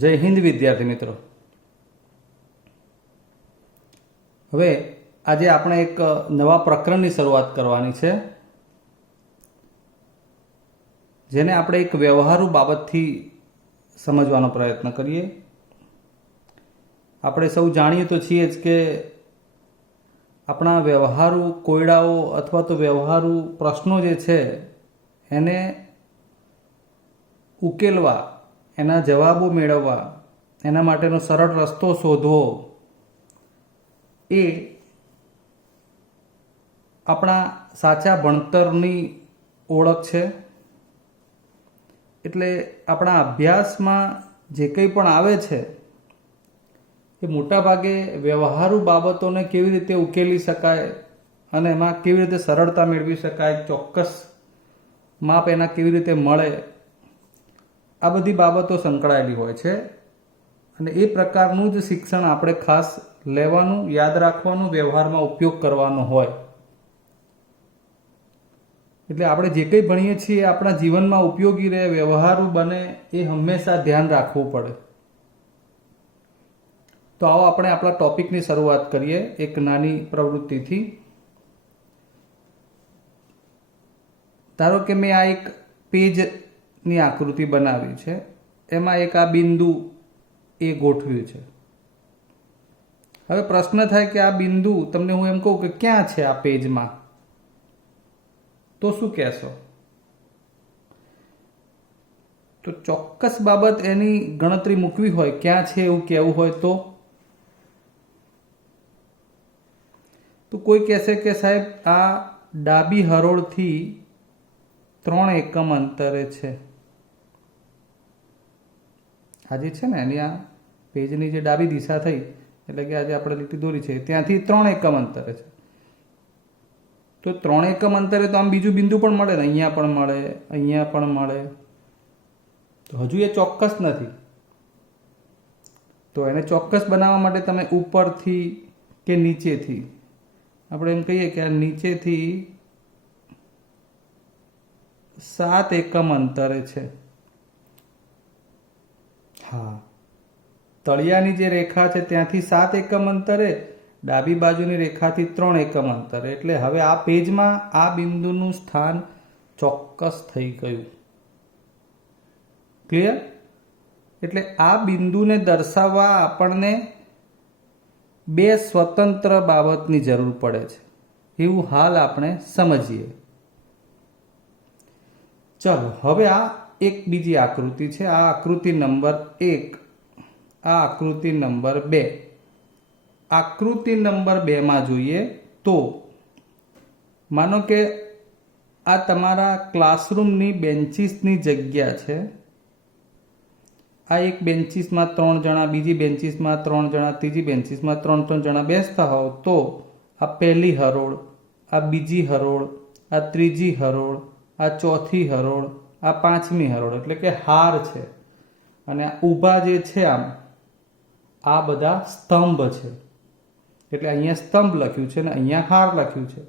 જય હિન્દ વિદ્યાર્થી મિત્રો। હવે આજે આપણે એક નવા પ્રકરણની શરૂઆત કરવાની છે, જેને આપણે એક વ્યવહારુ બાબતથી સમજવાનો પ્રયત્ન કરીએ। આપણે સૌ જાણીએ તો છીએ જ કે આપણા વ્યવહારુ કોયડાઓ અથવા તો વ્યવહારુ પ્રશ્નો જે છે એને ઉકેલવા, એના જવાબો મેળવવા, એના માટેનો સરળ રસ્તો શોધવો એ આપણા સાચા ભણતરની ઓળખ છે। એટલે આપણા અભ્યાસમાં જે કંઈ પણ આવે છે એ મોટાભાગે વ્યવહારુ બાબતોને કેવી રીતે ઉકેલી શકાય અને એમાં કેવી રીતે સરળતા મેળવી શકાય, ચોક્કસ માપ એના કેવી રીતે મળે, આ બધી બાબતો સંકળાયેલી હોય છે। અને એ પ્રકારનું જ શિક્ષણ આપણે ખાસ લેવાનું, યાદ રાખવાનું, વ્યવહારમાં ઉપયોગ કરવાનો હોય। એટલે આપણે જે કંઈ ભણીએ છીએ આપણા જીવનમાં ઉપયોગી રહે, વ્યવહારુ બને, એ હંમેશા ધ્યાન રાખવું પડે। તો આવો આપણે આપણા ટોપિકની શરૂઆત કરીએ એક નાની પ્રવૃત્તિથી। ધારો કે મેં આ એક પેજની આકૃતિ બનાવી છે, એમાં એક આ બિંદુ એ ગોઠવ્યું છે। હવે પ્રશ્ન થાય કે આ બિંદુ, તમને હું એમ કહું કે ક્યાં છે આ પેજમાં, તો શું કહેશો? તો ચોક્કસ બાબત એની ગણતરી મૂકવી હોય, ક્યાં છે એવું કહેવું હોય તો કોઈ કહેશે કે સાહેબ આ ડાબી હરોળથી 3 એકમ અંતરે છે। આજે છે ને એની આ પેજની જે ડાબી દિશા થઈ, એટલે કે આજે આપણે લીટી દોરી છે, ત્યાંથી 3 એકમ અંતરે છે। તો 3 એકમ અંતરે તો આમ બીજું બિંદુ પણ મળે ને, અહીંયા પણ મળે, અહીંયા પણ મળે, તો હજુ એ ચોક્કસ નથી। તો એને ચોક્કસ બનાવવા માટે તમે ઉપરથી કે નીચેથી, આપણે એમ કહીએ કે આ નીચેથી 7 એકમ અંતરે છે। હા, તળિયાની જે રેખા છે ત્યાંથી 7 એકમ અંતરે, ડાબી બાજુની રેખાથી 3 એકમ અંતરે, એટલે હવે આ પેજમાં આ બિંદુનું સ્થાન ચોક્કસ થઈ ગયું। ક્લિયર? એટલે આ બિંદુને દર્શાવવા આપણને 2 સ્વતંત્ર બાબતની જરૂર પડે છે, એવું હાલ આપણે સમજીએ। ચલો હવે આ એક બીજી આકૃતિ છે, આ આકૃતિ નંબર 1, આ આકૃતિ નંબર 2। આકૃતિ નંબર 2 માં જોઈએ તો માનો કે આ તમારા ક્લાસરૂમની બેન્ચીસની જગ્યા છે। આ એક બેન્ચીસમાં 3 જણા, બીજી બેન્ચીસમાં 3 જણા, ત્રીજી બેન્ચીસમાં 3 જણા બેસતા હોવ તો આ પહેલી હરોળ, આ બીજી હરોળ, આ ત્રીજી હરોળ, આ ચોથી હરોળ, આ પાંચમી હરોળ, એટલે કે હાર છે। અને આ ઊભા જે છે આમ, આ બધા સ્તંભ છે। એટલે અહીંયા સ્તંભ લખ્યું છે ને અહીંયા હાર લખ્યું છે।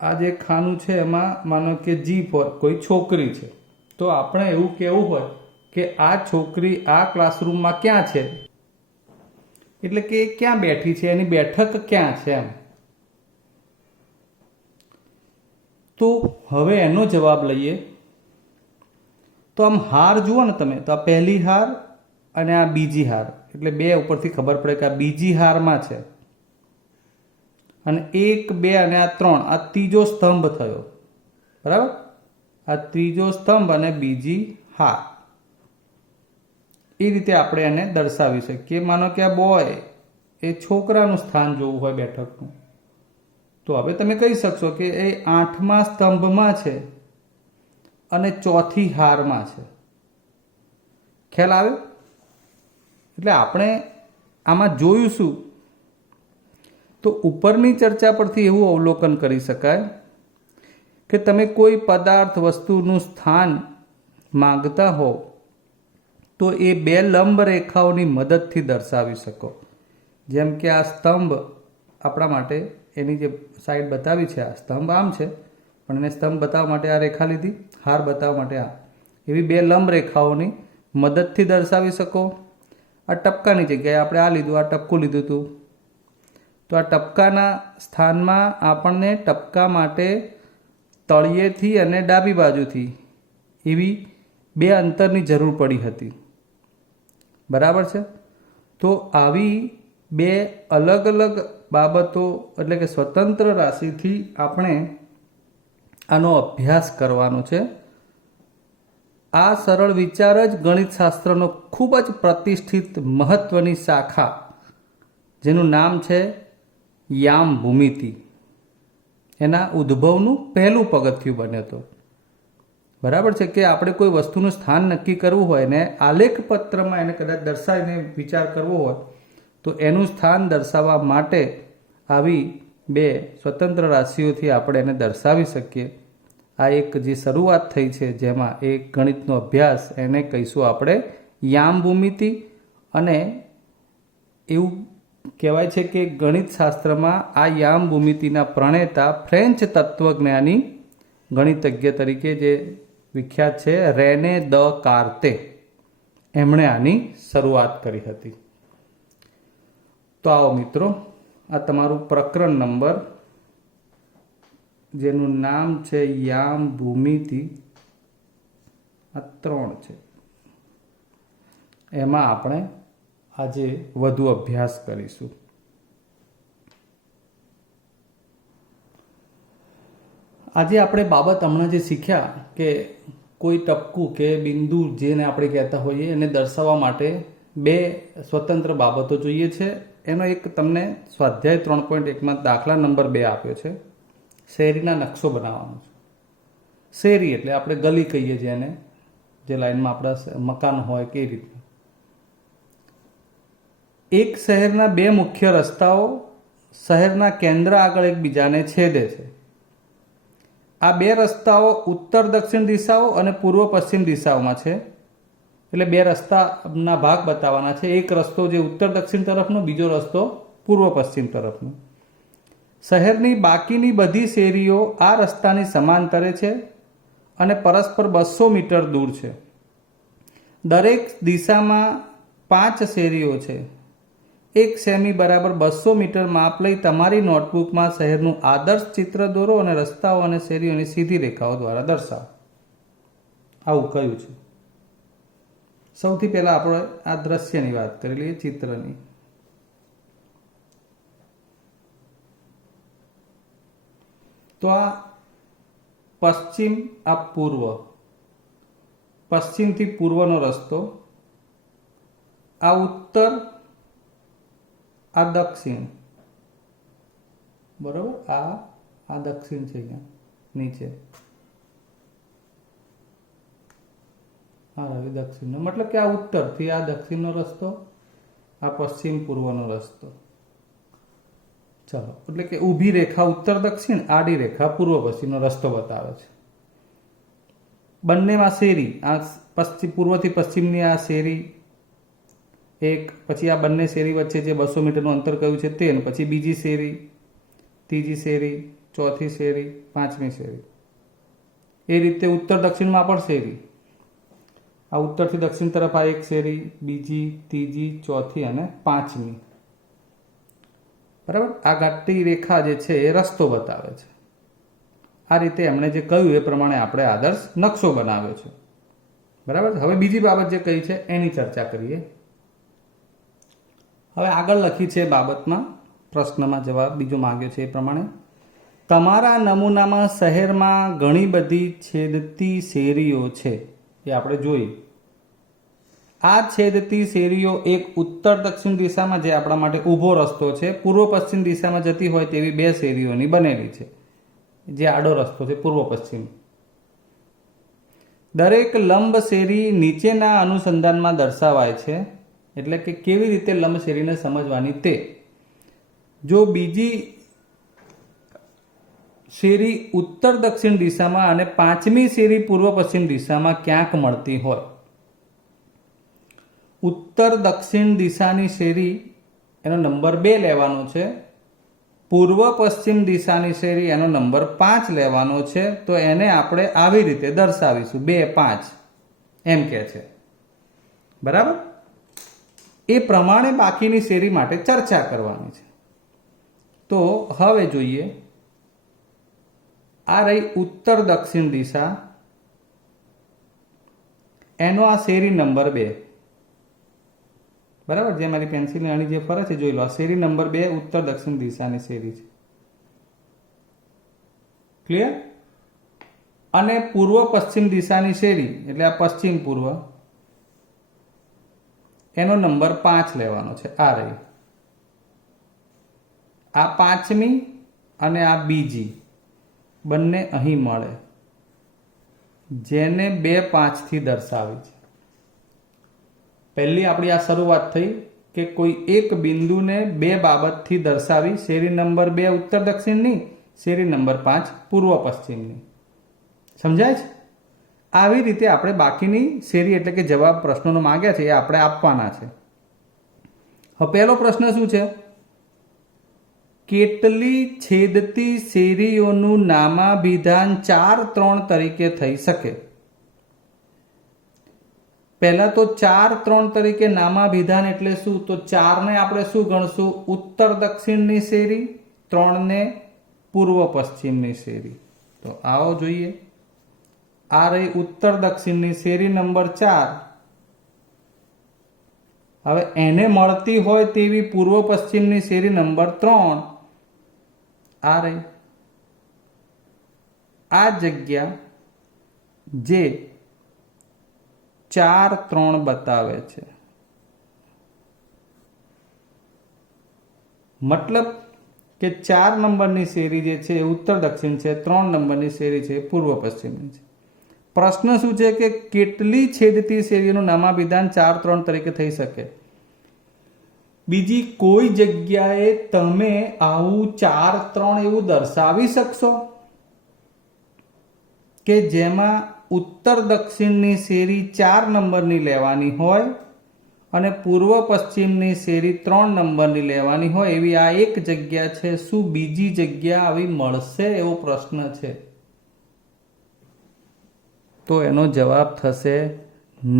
આ જે ખાનું છે એમાં માનો કે જી ફોર કોઈ છોકરી છે, તો આપણે એવું કહેવું હોય કે આ છોકરી આ ક્લાસરૂમમાં ક્યાં છે, એટલે કે એ ક્યાં બેઠી છે, એની બેઠક ક્યાં છે એમ। તો હવે એનો જવાબ લઈએ તો આમ હાર જુઓ ને તમે, તો આ પહેલી હાર અને આ બીજી હાર, એટલે 2 ઉપરથી ખબર પડે કે આ બીજી હારમાં છે। અને 1, 2 અને આ 3, આ ત્રીજો સ્તંભ થયો, બરાબર? આ ત્રીજો સ્તંભ અને બીજી હાર, એ રીતે આપણે એને દર્શાવી શકીએ। માનો કે આ બોય, એ છોકરાનું સ્થાન જોવું હોય બેઠકનું, તો હવે તમે કહી શકશો કે એ 8મા સ્તંભમાં છે અને ચોથી હારમાં છે। ખ્યાલ આવે? એટલે આપણે આમાં જોયું શું, તો ઉપરની ચર્ચા પરથી એવું અવલોકન કરી શકાય કે તમે કોઈ પદાર્થ, વસ્તુનું સ્થાન માંગતા હો તો એ 2 લંબ રેખાઓની મદદથી દર્શાવી શકો। જેમ કે આ સ્તંભ આપણા માટે એની જે સાઈડ બતાવી છે, આ સ્તંભ આમ છે, પણ એને સ્તંભ બતાવવા માટે આ રેખા લીધી, હાર બતાવવા માટે આ, એવી 2 લંબ રેખાઓની મદદથી દર્શાવી શકો. આ ટપકાની જગ્યાએ આપણે આ લીધું, આ ટપકું લીધું હતું, તો આ ટપકાના સ્થાનમાં આપણને ટપકા માટે તળિયેથી અને ડાબી બાજુથી એવી 2 અંતરની જરૂર પડી હતી. બરાબર છે. તો આવી 2 અલગ અલગ બાબતો એટલે કે સ્વતંત્ર રાશિથી આપણે આનો અભ્યાસ કરવાનો છે. આ સરળ વિચાર જ ગણિતશાસ્ત્રનો ખૂબ જ પ્રતિષ્ઠિત મહત્વની શાખા, જેનું નામ છે યામ ભૂમિતિ, એના ઉદ્ભવનું પહેલું પગથિયું બન્યો હતો. બરાબર છે કે આપણે કોઈ વસ્તુનું સ્થાન નક્કી કરવું હોય ને આલેખ પત્રમાં એને કદાચ દર્શાવીને વિચાર કરવો હોય તો એનું સ્થાન દર્શાવવા માટે આવી 2 સ્વતંત્ર રાશિઓથી આપણે એને દર્શાવી શકીએ. આ એક જે શરૂઆત થઈ છે, જેમાં એક ગણિતનો અભ્યાસ, એને કહીશું આપણે યામ ભૂમિતિ. અને એવું કહેવાય છે કે ગણિતશાસ્ત્રમાં આ યામ ભૂમિતિના પ્રણેતા ફ્રેન્ચ તત્વજ્ઞાની ગણિતજ્ઞ તરીકે જે વિખ્યાત છે રેને દ કાર્તે, એમણે આની શરૂઆત કરી હતી. તો આવો મિત્રો, આ તમારું પ્રકરણ નંબર, જેનું નામ છે યામ ભૂમિતિ, આ 3 છે. એમાં આપણે આજે વધુ અભ્યાસ કરીશું. આજે આપણે બાબત હમણાં જે શીખ્યા કે કોઈ ટપકું કે બિંદુ જેને આપણે કહેતા હોઈએ એને દર્શાવવા માટે 2 સ્વતંત્ર બાબતો જોઈએ છે. એનો એક તમને સ્વાધ્યાય 3.1માં દાખલા નંબર 2 આપ્યો છે. શેરીના નકશો બનાવવાનો છે. શેરી એટલે આપણે ગલી કહીએ છીએ એને, જે લાઈનમાં આપણા મકાન હોય કે રીતે. એક શહેરના 2 મુખ્ય રસ્તાઓ શહેરના કેન્દ્ર આગળ એકબીજાને છેદે છે. આ 2 રસ્તાઓ ઉત્તર દક્ષિણ દિશાઓ અને પૂર્વ પશ્ચિમ દિશાઓમાં છે. એટલે 2 રસ્તાના ભાગ બતાવવાના છે. એક રસ્તો જે ઉત્તર દક્ષિણ તરફનો, બીજો રસ્તો પૂર્વ પશ્ચિમ તરફનો. શહેરની બાકીની બધી શેરીઓ આ રસ્તાની સમાંતરે છે અને પરસ્પર 200 મીટર દૂર છે. દરેક દિશામાં 5 શેરીઓ છે. 1 સેમી બરાબર 200 મીટર માપ લઈ તમારી નોટબુકમાં શહેરનું આદર્શ ચિત્ર દોરો અને રસ્તાઓ અને શેરીઓની સીધી રેખાઓ દ્વારા દર્શાવો. આવું કહ્યું છે. સૌથી પહેલા આપણે આ દ્રશ્યની વાત કરી લઈએ, ચિત્રની. તો આ પશ્ચિમ, આ પૂર્વ, પશ્ચિમથી પૂર્વનો રસ્તો, આ ઉત્તર, આ દક્ષિણ. બરોબર, આ દક્ષિણ છે, અહીંયા નીચે આ રવિ દક્ષિણનો, મતલબ કે આ ઉત્તરથી આ દક્ષિણનો રસ્તો, આ પશ્ચિમ પૂર્વનો રસ્તો. ચલો, એટલે કે ઊભી રેખા ઉત્તર દક્ષિણ, આડી રેખા પૂર્વ પશ્ચિમનો રસ્તો બતાવે છે. બંનેમાં શેરી, આ પશ્ચિમ પૂર્વથી પશ્ચિમની આ શેરી એક, પછી આ બંને શેરી વચ્ચે જે 200 મીટરનું અંતર કહ્યું છે તે, પછી બીજી શેરી, ત્રીજી શેરી, ચોથી શેરી, 5મી શેરી. એ રીતે ઉત્તર દક્ષિણમાં પણ શેરી, આ ઉત્તરથી દક્ષિણ તરફ આ એક શેરી, બીજી, ત્રીજી, ચોથી અને 5મી. બરાબર, આ ઘાટી રેખા જે છે એ રસ્તો બતાવે છે. આ રીતે એમણે જે કહ્યું એ પ્રમાણે આપણે આદર્શ નકશો બનાવ્યો છે. બરાબર. હવે બીજી બાબત જે કહી છે એની ચર્ચા કરીએ. હવે આગળ લખી છે બાબતમાં, પ્રશ્નમાં જવાબ બીજો માંગ્યો છે એ પ્રમાણે, તમારા નમૂનામાં શહેરમાં ઘણી બધી છેદતી શેરીઓ છે. એ આપણે જોઈ. આ છેદતી શેરીઓ એક ઉત્તર દક્ષિણ દિશામાં, જે આપણા માટે ઊભો રસ્તો છે, પૂર્વ પશ્ચિમ દિશામાં જતી હોય તેવી 2 શેરીઓની બનેલી છે, જે આડો રસ્તો છે પૂર્વ પશ્ચિમ. દરેક લંબ શેરી નીચેના અનુસંધાનમાં દર્શાવાય છે. એટલે કે કેવી રીતે લંબ શેરીને સમજવાની તે. જો બીજી શેરી ઉત્તર દક્ષિણ દિશામાં અને 5મી શેરી પૂર્વ પશ્ચિમ દિશામાં ક્યાંક મળતી હોય, ઉત્તર દક્ષિણ દિશાની શેરી એનો નંબર 2 લેવાનો છે, પૂર્વ પશ્ચિમ દિશાની શેરી એનો નંબર 5 લેવાનો છે. તો એને આપણે આવી રીતે દર્શાવીશું, 2, 5 એમ કે છે. બરાબર? એ પ્રમાણે બાકીની શેરી માટે ચર્ચા કરવાની છે. તો હવે જોઈએ, આ રહી ઉત્તર દક્ષિણ દિશા, એનો આ શેરી નંબર 2. બરાબર? જે મારી પેન્સિલની અણી જે ફરે છે જોઈ લો, આ શેરી નંબર 2 ઉત્તર દક્ષિણ દિશાની શેરી છે. ક્લિયર? અને પૂર્વ પશ્ચિમ દિશાની શેરી એટલે આ પશ્ચિમ પૂર્વ, એનો નંબર 5 લેવાનો છે. આ રહી આ 5મી અને આ બીજી બંને અહીં મળે, જેને 2 5 થી દર્શાવી છે. પહેલી આપણી આ શરૂઆત થઈ કે કોઈ એક બિંદુને 2 બાબતથી દર્શાવી, શેરી નંબર 2 ઉત્તર દક્ષિણની, શેરી નંબર 5 પૂર્વ પશ્ચિમની. સમજાય છે? આવી રીતે આપણે બાકીની શેરી એટલે કે જવાબ પ્રશ્નોનો માંગ્યા છે એ આપણે આપવાના છે. હવે પહેલો પ્રશ્ન શું છે? કેટલી છેદતી શેરીઓનું નામાભિધાન 4 3 તરીકે થઈ શકે? પહેલા તો 4 3 તરીકે નામાભિધાન એટલે શું? તો 4 ને આપણે શું ગણશું? ઉત્તર દક્ષિણની શેરી, 3 ને પૂર્વ પશ્ચિમની શેરી. તો આવો જોઈએ, આ રહી ઉત્તર દક્ષિણની શેરી નંબર 4. હવે એને મળતી હોય તેવી પૂર્વ પશ્ચિમની શેરી નંબર 3. આ રહી આ જગ્યા જે 4 3 બતાવે છે. મતલબ કે 4 નંબરની શેરી જે છે એ ઉત્તર દક્ષિણ છે, 3 નંબરની શેરી છે એ પૂર્વ પશ્ચિમની છે. પ્રશ્ન શું છે કે કેટલી છેદતી શેરીઓનું નામાભિધાન 4 3 તરીકે થઈ શકે? બીજી કોઈ જગ્યાએ તમે આવું 4 3 એવું દર્શાવી શકશો કે જેમાં ઉત્તર દક્ષિણની શેરી 4 નંબરની લેવાની હોય અને પૂર્વ પશ્ચિમની શેરી 3 નંબરની લેવાની હોય એવી આ એક જગ્યા છે? શું બીજી જગ્યા આવી મળશે? એવો પ્રશ્ન છે. તો એનો જવાબ થશે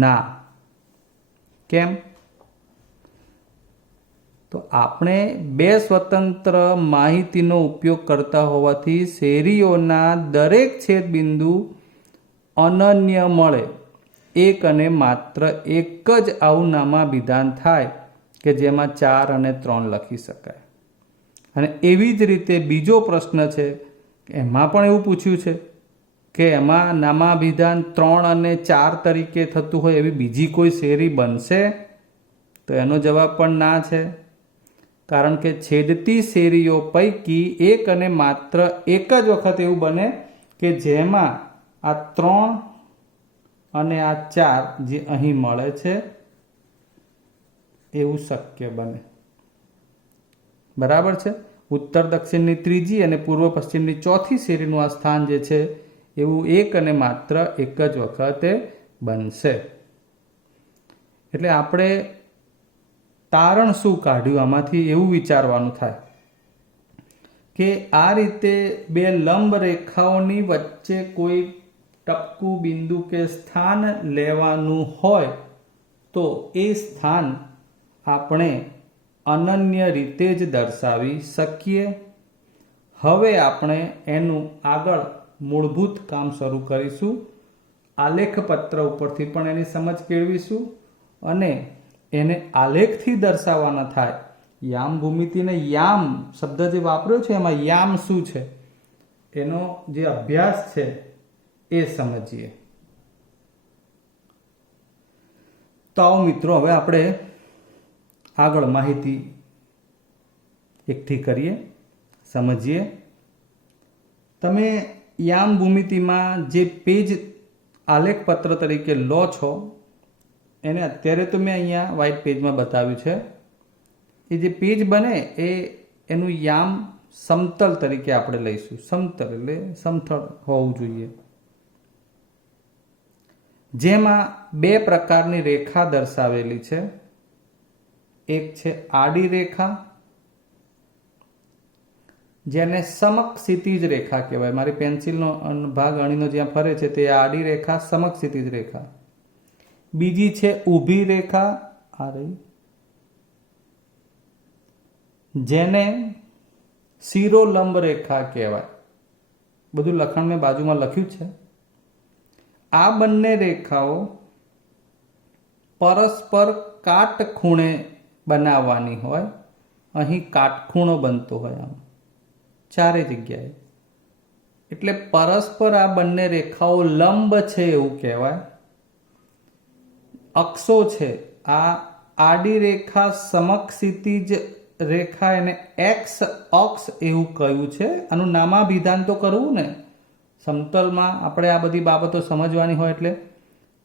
ના. કેમ? તો આપણે 2 સ્વતંત્ર માહિતીનો ઉપયોગ કરતા હોવાથી શેરીઓના દરેક છેદ બિંદુ અનન્ય મળે. એક અને માત્ર એક જ આવું નામાભિધાન થાય કે જેમાં 4 અને 3 લખી શકાય. અને એવી જ રીતે બીજો પ્રશ્ન છે, એમાં પણ એવું પૂછ્યું છે કે એમાં નામાભિધાન 3 અને 4 તરીકે થતું હોય એવી બીજી કોઈ શેરી બનશે? તો એનો જવાબ પણ ના છે. કારણ કે છેદતી શેરીઓ પૈકી એક અને માત્ર એક જ વખત એવું બને કે જેમાં આ 3 અને આ 4 જે અહીં મળે છે એવું શક્ય બને. બરાબર છે? ઉત્તર દક્ષિણની ત્રીજી અને પૂર્વ પશ્ચિમની ચોથી શેરીનું આ સ્થાન જે છે એવું એક અને માત્ર એક જ વખતે બનશે. એટલે આપણે તારણ શું કાઢ્યું આમાંથી? એવું વિચારવાનું થાય કે આ રીતે 2 લંબ રેખાઓની વચ્ચે કોઈ ટપકું બિંદુ કે સ્થાન લેવાનું હોય તો એ સ્થાન આપણે અનન્ય રીતે જ દર્શાવી શકીએ. હવે આપણે એનું આગળ મૂળભૂત કામ શરૂ કરીશું. આલેખપત્ર ઉપરથી પણ એની સમજ કેળવીશું અને એને આલેખથી દર્શાવવાના થાય. યામ ભૂમિતિને યામ શબ્દ જે વાપર્યો છે એમાં યામ શું છે એનો જે અભ્યાસ છે એ સમજીએ. તો આવો મિત્રો, હવે આપણે આગળ માહિતી એકઠી કરીએ, સમજીએ. તમે યામ ભૂમિતિમાં જે પેજ આલેખપત્ર તરીકે લો છો એને અત્યારે તો મેં અહીંયા વ્હાઇટ પેજમાં બતાવ્યું છે. એ જે પેજ બને એનું યામ સમતલ તરીકે આપણે લઈશું. સમતલ એટલે સમથળ હોવું જોઈએ. જેમાં 2 પ્રકારની રેખા દર્શાવેલી છે. એક છે આડી રેખા, જેને સમક્ષિતિજ રેખા કહેવાય. મારી પેન્સિલનો ભાગ અણીનો જ્યાં ફરે છે તે આડી રેખા, સમક્ષિતિજ રેખા. બીજી છે ઊભી રેખા, આ રહી, જેને શિરોલંબ રેખા કહેવાય. બધું લખાણ મેં બાજુમાં લખ્યું છે. આ બંને રેખાઓ પરસ્પર કાટખૂણે બનાવવાની હોય. અહીં કાટખૂણો બનતો હોય આમ ચારે જગ્યાએ, એટલે પરસ્પર આ બંને રેખાઓ લંબ છે એવું કહેવાય. અક્ષો છે, આ આડી રેખા સમક્ષિતિજ રેખા એને એક્સ અક્ષ એવું કહ્યું છે. આનું નામાભિધાન તો કરવું ને, સમતલમાં આપણે આ બધી બાબતો સમજવાની હોય. એટલે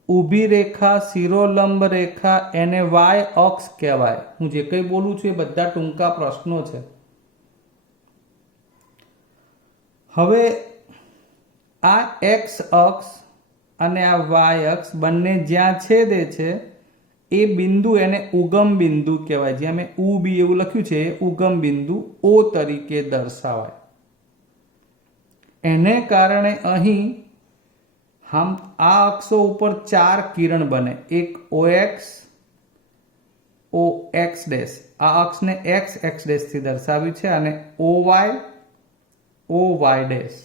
ઊભી રેખા, શિરોલંબ રેખા એને વાય અક્ષ કહેવાય. હું જે કંઈ બોલું છું એ બધા ટૂંકા પ્રશ્નો છે. હવે આ એક્સ અક્ષ અને આ વાય અક્ષ બંને જ્યાં છેદે છે એ બિંદુ એને ઉગમ બિંદુ કહેવાય. જ્યાં મેં ઉ બી એવું લખ્યું છે એ ઉગમ બિંદુ ઓ તરીકે દર્શાવાય. એને કારણે અહીં આ અક્ષો ઉપર 4 કિરણ બને. એક OX, OX ડેશ, આ અક્ષને XX ડેશ થી દર્શાવ્યું છે, અને OY, OY ડેશ.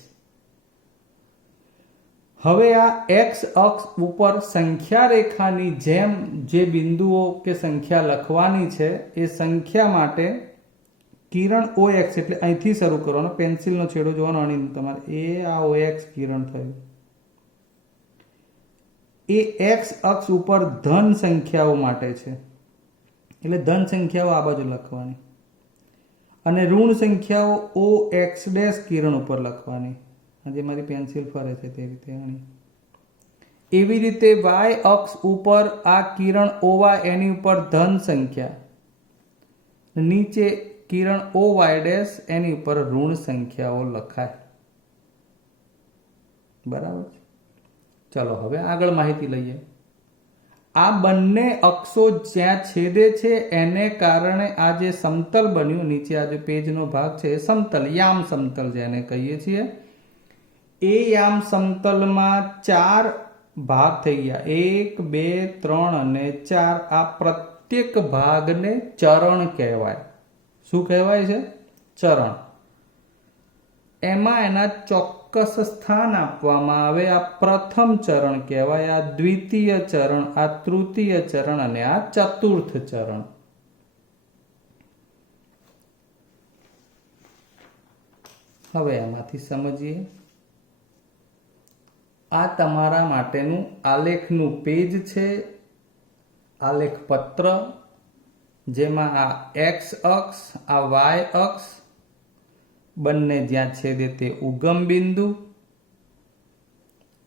હવે આ X અક્ષ ઉપર સંખ્યા રેખાની જેમ જે બિંદુઓ કે સંખ્યા લખવાની છે એ સંખ્યા માટે કિરણ OX, એટલે અહીંથી શરૂ કરવાનો, પેન્સિલનો છેડો જોવાનો અહીં તમારે, એ આ OX કિરણ થયું. એ X અક્ષ ઉપર ધન સંખ્યાઓ માટે છે, એટલે ધન સંખ્યાઓ આ બાજુ લખવાની, અને ઋણ સંખ્યાઓ OX ડેશ કિરણ ઉપર લખવાની. આજે મારી પેન્સિલ ફરે છે તે રીતે. એવી રીતે Y અક્ષ ઉપર આ કિરણ OY, એની ઉપર ધન સંખ્યા, નીચે કિરણ OY ડેશ એની ઉપર ઋણ સંખ્યાઓ લખાય. બરાબર છે. ચલો હવે આગળ માહિતી લઈએ. આ બંને અક્ષો જ્યાં છેદે છે એને કારણે આ જે સમતલ બન્યું, નીચે આ જે પેજનો ભાગ છે એ સમતલ, યામ સમતલ જેને કહીએ છીએ, એ યામ સમતલમાં 4 ભાગ થઈ ગયા. 1, 2, 3 અને 4. આ પ્રત્યેક ભાગને ચરણ કહેવાય. શું કહેવાય છે? ચરણ. એમાં એના ચોક્કસ સ્થાન આપવામાં આવે. આ પ્રથમ ચરણ કહેવાય, આ દ્વિતીય ચરણ, આ તૃતીય ચરણ અને આ ચતુર્થ ચરણ. હવે એમાંથી સમજીએ. આ તમારા માટેનું આલેખનું પેજ છે, આલેખ પત્ર, જેમાં આ એક્સ અક્ષ, આ વાય અક્ષ બંને જ્યાં છેદે તે ઉગમ બિંદુ,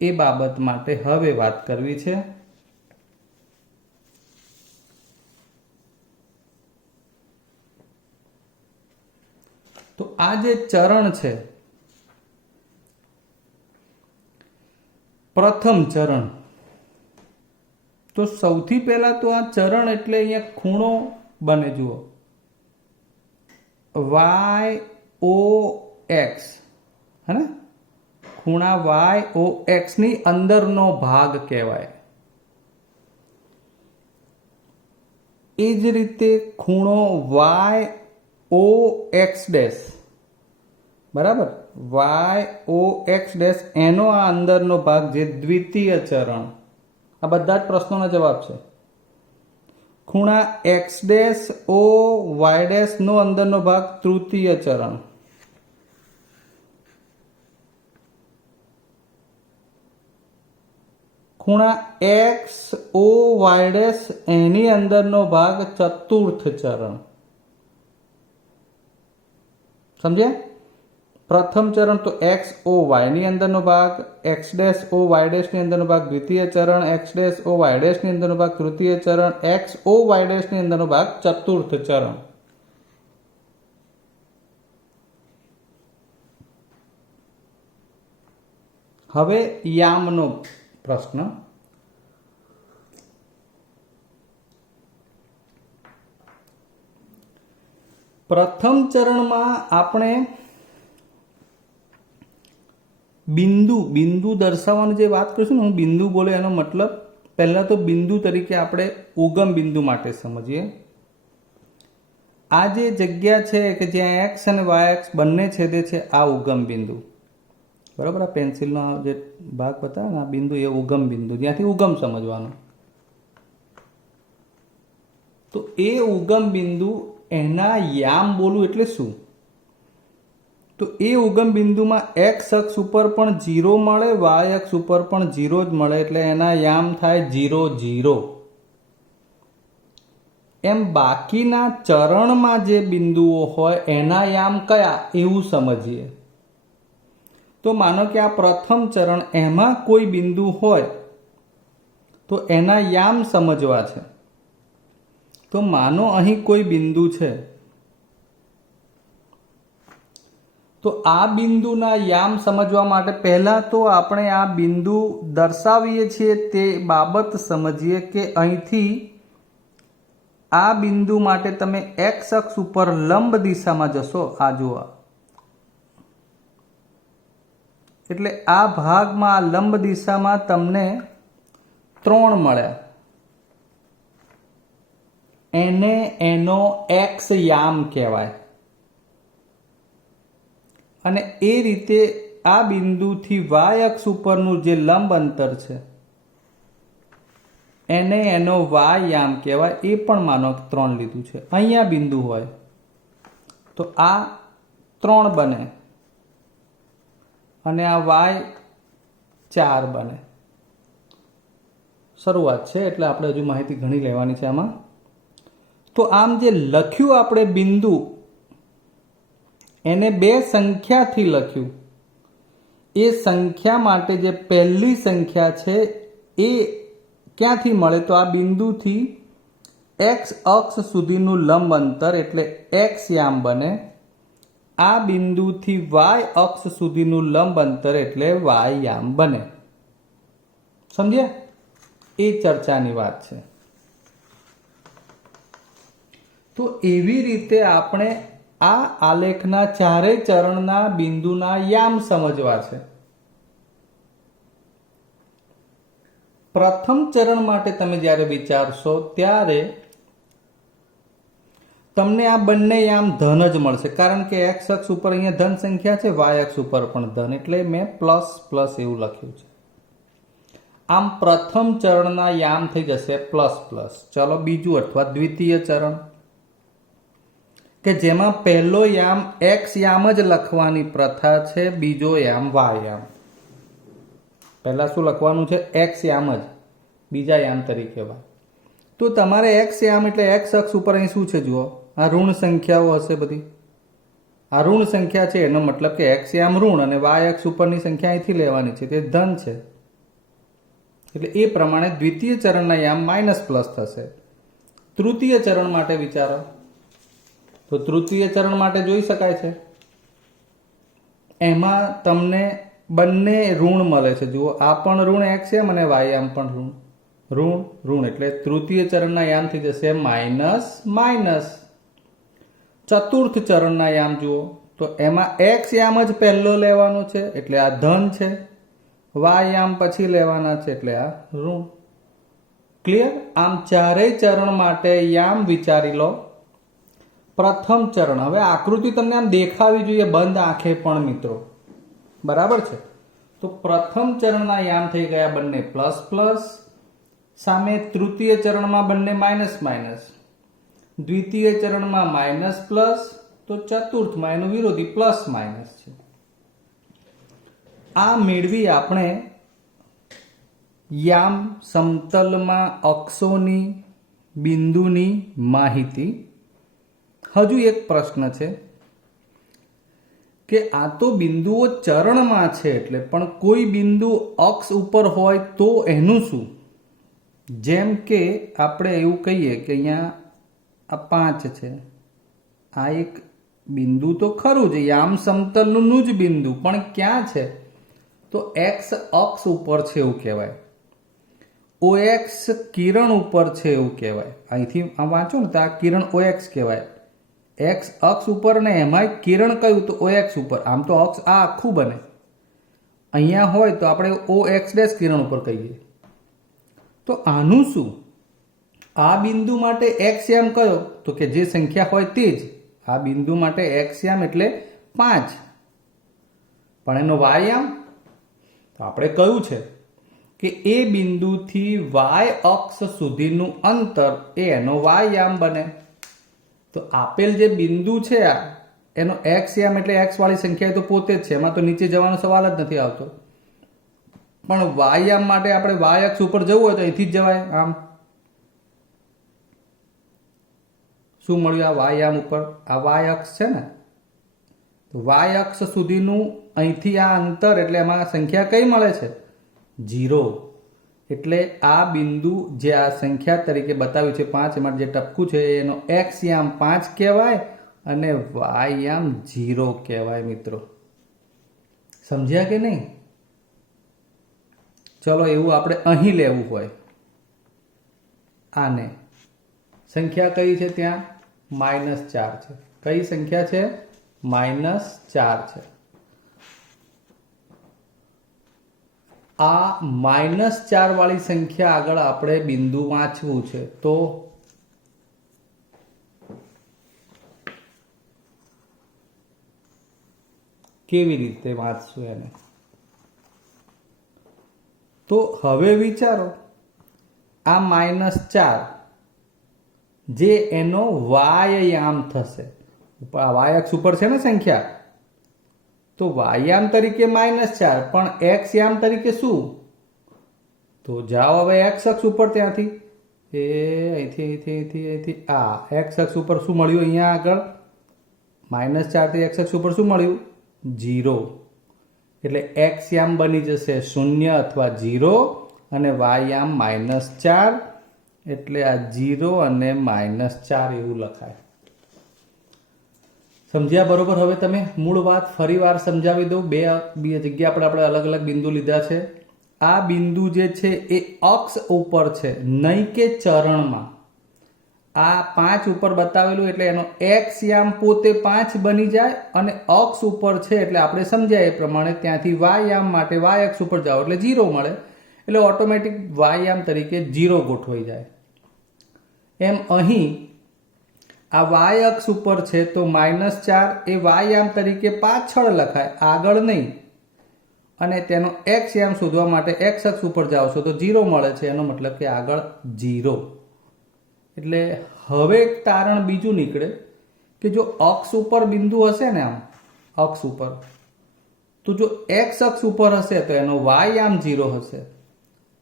એ બાબત માટે હવે વાત કરવી છે. તો આ જે ચરણ છે, પ્રથમ ચરણ, તો સૌથી પહેલા તો આ ચરણ એટલે અહીંયા ખૂણો બને. જુઓ, YOX, હે ને, ખૂણા YOX ની અંદરનો ભાગ કહેવાય. એ જ રીતે ખૂણો YOX ડેશ, બરાબર, YOX ડેશ એનો આ અંદરનો ભાગ જે દ્વિતીય ચરણ. આ બધા જ પ્રશ્નોના જવાબ છે. ખૂણા X ડેશ OY ડેશ નો અંદરનો ભાગ તૃતીય ચરણ. ખૂણા XOY ડેશ એની અંદરનો ભાગ ચતુર્થ ચરણ. સમજ્યા? પ્રથમ ચરણ તો XOY ની અંદરનો ભાગ, X ડેશ OY ડેશ ની અંદરનો ભાગ દ્વિતીય ચરણ, X ડેશ OY ડેશ ની અંદરનો ભાગ તૃતીય ચરણ, XOY ડેશ ની અંદરનો ભાગ ચતુર્થ ચરણ. હવે યામનો પ્રશ્ન. પ્રથમ ચરણમાં આપણે બિંદુ દર્શાવવાની જે વાત કરીશું ને, હું બિંદુ બોલે એનો મતલબ પહેલા તો બિંદુ તરીકે આપણે ઉગમ બિંદુ માટે સમજીએ. આ જે જગ્યા છે કે જ્યાં એક્સ અને વાય એક્સ બંને છેદે છે, આ ઉગમ બિંદુ. બરાબર, આ પેન્સિલનો જે ભાગ બતાવે ને આ બિંદુ એ ઉગમ બિંદુ, જ્યાંથી ઉગમ સમજવાનું. તો એ ઉગમ બિંદુ એના યામ બોલું એટલે શું? તો એ ઉગમ બિંદુમાં એક્સ અક્ષ ઉપર પણ 0 મળે, વાય અક્ષ ઉપર પણ 0 જ મળે, એટલે એના યામ થાય 0 0. એમ બાકીના ચરણમાં જે બિંદુઓ હોય એના યામ કયા એવું સમજીએ. તો માનો કે આ પ્રથમ ચરણ, એમાં કોઈ બિંદુ હોય તો એના યામ સમજવા છે. તો માનો અહીં કોઈ બિંદુ છે, તો આ બિંદુના યામ સમજવા માટે પહેલા તો આપણે આ બિંદુ દર્શાવીએ છીએ તે બાબત સમજીએ કે અહીંથી આ બિંદુ માટે તમે એક્સ અક્ષ ઉપર લંબ દિશામાં જશો. આ જુઓ, એટલે આ ભાગમાં આ લંબ દિશામાં તમને 3 મળ્યા. એને એનો એક્સ યામ કહેવાય. અને એ રીતે આ બિંદુથી વાય અક્ષ ઉપરનું જે લંબ અંતર છે એને એનો વાય યામ કહેવાય. એ પણ માનો 3 લીધું છે. અહીંયા બિંદુ હોય તો આ 3 બને અને આ વાય 4 બને. શરૂઆત છે એટલે આપણે હજુ માહિતી ઘણી લેવાની છે આમાં. તો આમ જે લખ્યું આપણે બિંદુ, એને 2 સંખ્યાથી લખ્યું. એ સંખ્યા માટે જે પહેલી સંખ્યા છે એ ક્યાંથી મળે? તો આ બિંદુથી એક્સ અક્ષ સુધીનું લંબ અંતર એટલે એક્સ યામ બને. આ બિંદુથી વાય અક્ષ સુધીનું લંબ અંતર એટલે વાય યામ બને. સમજ્યા? એ ચર્ચાની વાત છે. તો એવી રીતે આપણે આ આલેખના ચારેય ચરણના બિંદુના યામ સમજવા છે. પ્રથમ ચરણ માટે તમે જ્યારે વિચારશો ત્યારે તમને આ બંને યામ ધન જ મળશે, કારણ કે એક્સ અક્ષ ઉપર અહીંયા ધન સંખ્યા છે, વાય અક્ષ ઉપર પણ ધન, એટલે મેં પ્લસ પ્લસ એવું લખ્યું છે. આમ પ્રથમ ચરણના યામ થઈ જશે પ્લસ પ્લસ. ચલો બીજું અથવા દ્વિતીય ચરણ કે જેમાં પહેલો યામ એક્સ યામ જ લખવાની પ્રથા છે, બીજો યામ વાય યામ. પહેલા શું લખવાનું છે? એક્સ યામ જ, બીજા યામ તરીકે વાય. તો તમારે એક્સ યામ એટલે એક્સ અક્ષ ઉપર અહીં શું છે જુઓ, આ ઋણ સંખ્યાઓ હશે બધી. આ ઋણ સંખ્યા છે એનો મતલબ કે એક્સ યામ ઋણ અને વાય અક્ષ ઉપરની સંખ્યા અહીંથી લેવાની છે, તે ધન છે. એટલે એ પ્રમાણે દ્વિતીય ચરણના યામ માઇનસ પ્લસ થશે. તૃતીય ચરણ માટે વિચારો તો તૃતીય ચરણ માટે જોઈ શકાય છે, એમાં તમને બંને ઋણ મળે છે. જુઓ, આ પણ ઋણ એક્સ યામ અને વાય યામ પણ ઋણ ઋણ ઋણ, એટલે તૃતીય ચરણના યામ થઈ જશે માઇનસ માઇનસ. ચતુર્થ ચરણના યામ જુઓ તો એમાં એક્સ યામ જ પહેલો લેવાનો છે એટલે આ ધન છે, વાય યામ પછી લેવાના છે એટલે આ ઋણ. ક્લિયર? આમ ચારેય ચરણ માટે યામ વિચારી લો. પ્રથમ ચરણ, હવે આકૃતિ તમને આમ દેખાવી જોઈએ બંધ આંખે પણ મિત્રો, બરાબર છે? તો પ્રથમ ચરણના યામ થઈ ગયા બંને પ્લસ પ્લસ, સામે તૃતીય ચરણમાં બંને માઇનસ માઇનસ, દ્વિતીય ચરણમાં માઇનસ પ્લસ, તો ચતુર્થમાં એનું વિરોધી પ્લસ માઇનસ છે. આ મેળવી આપણે યામ સમતલમાં અક્ષોની બિંદુની માહિતી. હજુ એક પ્રશ્ન છે કે આ તો બિંદુઓ ચરણમાં છે એટલે, પણ કોઈ બિંદુ અક્ષ ઉપર હોય તો એનું શું? જેમ કે આપણે એવું કહીએ કે અહીંયા આ 5 છે, આ એક બિંદુ તો ખરું છે, યામ સમતલનું જ બિંદુ, પણ ક્યાં છે? તો એક્સ અક્ષ ઉપર છે એવું કહેવાય. OX કિરણ ઉપર છે એવું કહેવાય. અહીંથી આ વાંચો ને તો આ કિરણ OX કહેવાય. એક્સ અક્ષ ઉપર ને એમાંય કિરણ કયું? તો OX ઉપર. આમ તો અક્ષ આ આખું બને, અહીંયા હોય તો આપણે OX' કિરણ ઉપર કહીએ. તો આનું શું? આ બિંદુ માટે એક્સ યામ કયો? તો કે જે સંખ્યા હોય તે જ. આ બિંદુ માટે એક્સ યામ એટલે 5, પણ એનો વાય યામ તો આપણે કહ્યું છે કે એ બિંદુથી વાય અક્ષ સુધીનું અંતર એ એનો વાય યામ બને. તો આપેલ જે બિંદુ છે આ એનો એક્સ યામ એટલે એક્સ વાળી સંખ્યા તો પોતે જ છે, એમાં તો નીચે જવાનો સવાલ જ નથી આવતો. પણ વાય યામ માટે આપણે વાય અક્ષ ઉપર જવું હોય તો અહીંથી જ જવાય. આમ શું મળ્યું? આ વાય યામ ઉપર આ વાય અક્ષ છે ને, તો વાય અક્ષ સુધીનું અહીંથી આ અંતર એટલે એમાં સંખ્યા કઈ મળે છે? 0. એટલે આ બિંદુ જે આ સંખ્યા તરીકે બતાવ્યું છે 5, એમાં જે ટપકું છે એનો એક્સ યામ 5 કહેવાય અને વાય યામ 0 કહેવાય. મિત્રો સમજ્યા કે નહીં? ચલો એવું આપણે અહીં લેવું હોય, આને સંખ્યા કઈ છે? ત્યાં -4 છે. કઈ સંખ્યા છે? -4 છે. આ -4 વાળી સંખ્યા આગળ આપણે બિંદુ વાંચવું છે, તો કેવી રીતે વાંચશું એને? તો હવે વિચારો, આ -4 જે એનો વાય યામ થશે, વાય અક્ષ ઉપર છે ને સંખ્યા, તો વાય યામ તરીકે -4, પણ એક્સ યામ તરીકે શું? તો જાઓ હવે એક્સ અક્ષ ઉપર, ત્યાંથી અહીંથી આ એક્સ અક્ષ ઉપર શું મળ્યું? અહીંયા આગળ -4 થી એક્સ અક્ષ ઉપર શું મળ્યું? 0. એટલે એક્સ યામ બની જશે 0 અથવા 0 અને વાય યામ -4, એટલે આ 0 અને -4 એવું લખાય. સમજ્યા બરોબર? હવે તમે મૂળ વાત ફરી વાર સમજાવી દઉં. બે જગ્યા પર આપણે અલગ અલગ બિંદુ લીધા છે. આ બિંદુ જે છે એ અક્ષ ઉપર છે, નહીં કે ચરણમાં. આ 5 ઉપર બતાવેલું એટલે એનો એક્સ યામ પોતે 5 બની જાય અને અક્ષ ઉપર છે એટલે આપણે સમજ્યા એ પ્રમાણે ત્યાંથી વાય યામ માટે વાય અક્ષ ઉપર જાઓ એટલે 0 મળે, એટલે ઓટોમેટિક વાય યામ તરીકે 0 ગોઠવાઈ જાય. એમ અહીં આ વાય અક્ષ ઉપર છે તો -4 એ વાય યામ તરીકે પાછળ લખાય, આગળ નહીં. અને તેનો એક્સ યામ શોધવા માટે એક્સ અક્ષ ઉપર જાઓ છો તો 0 મળે છે, એનો મતલબ કે આગળ 0. એટલે હવે એક તારણ બીજું નીકળે કે જો અક્ષ ઉપર બિંદુ હશે ને, આમ અક્ષ ઉપર, તો જો એક્સ અક્ષ ઉપર હશે તો એનો વાય યામ 0 હશે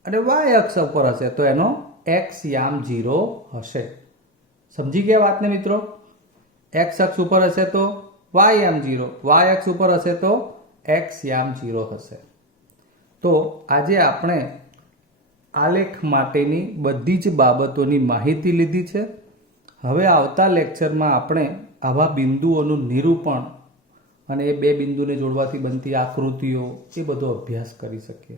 અને વાય અક્ષ ઉપર હશે તો એનો એક્સ યામ 0 હશે. સમજી ગયા વાતને મિત્રો? એક્સ અક્ષ ઉપર હશે તો વાય યામ 0, વાય અક્ષ ઉપર હશે તો એક્સ યામ 0 હશે. તો આજે આપણે આલેખ માટેની બધી જ બાબતોની માહિતી લીધી છે. હવે આવતા લેક્ચરમાં આપણે આવા બિંદુઓનું નિરૂપણ અને એ બે બિંદુને જોડવાથી બનતી આકૃતિઓ એ બધો અભ્યાસ કરી શકીએ.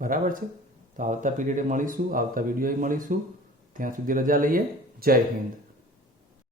બરાબર છે? તો આવતા પીરિયડે મળીશું, આવતા વિડીયોએ મળીશું. ત્યાં સુધી રજા લઈએ. જય હિન્દ.